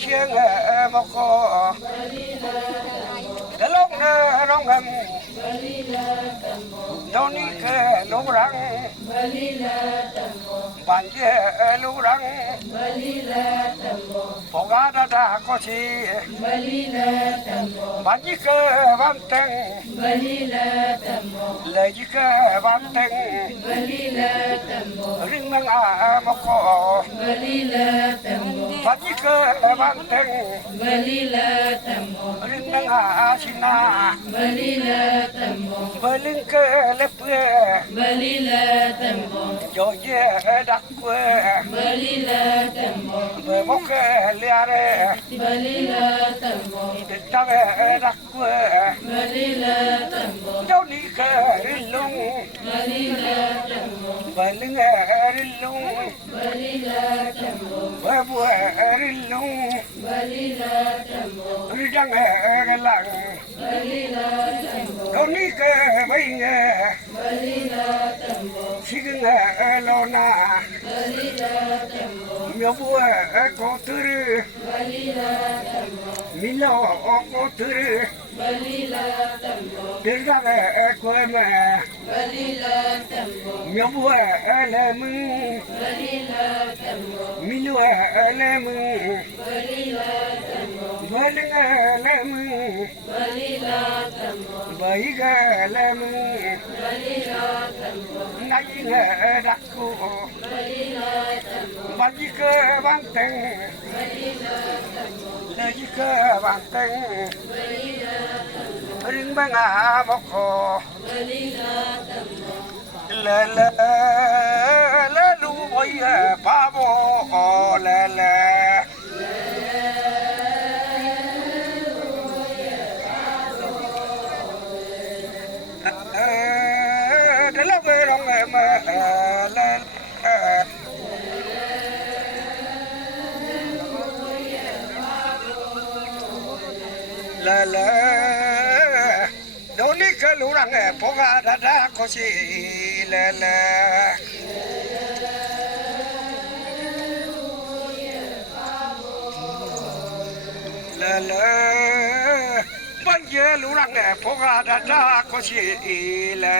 siêng mọc cỏ để lúc nông ngầm đâu ní cái lúa răng bàn kia lúa răng bỏ gà đã có gì bàn gì cái bàn teng lấy gì cái bàn teng riêng mang mọc cỏ bàn gì cái bàn teng riêng mang xin na beli ke lepue Belilah tembok, joye dakwe belilah tembok, bebok liare belilah tembok, ditawe dakwe belilah tembok, joni ke rilung belilah tembok, beling rilung belilah tembok, bebu rilung belilah tembok, ridang gelang belilah tembok, joni ke bainge belilah tembok, sigeng lona belilah tembok, myobu koturu belilah tembok, milo koturu belilah tembok, dirgawe kweme belilah tembok, myobu lemu belilah tembok, milo lemu belilah tembok, beling lemu belilah tembok, baiga lemu belilah tembok, nainga dakku belilah tembok, bajike banteng lejike banteng ring banga moko belilah tembok, la la la lu boy pavo la la de la verong ma la la la doni ke lurang poga dada kosi la la la la banje lurang poga dada kosi la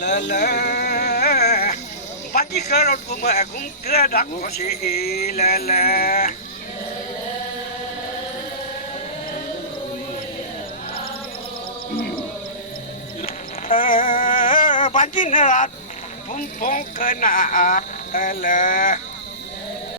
la la banje kerot kuma kum kedak kosi la la banje nerat pumpong kena la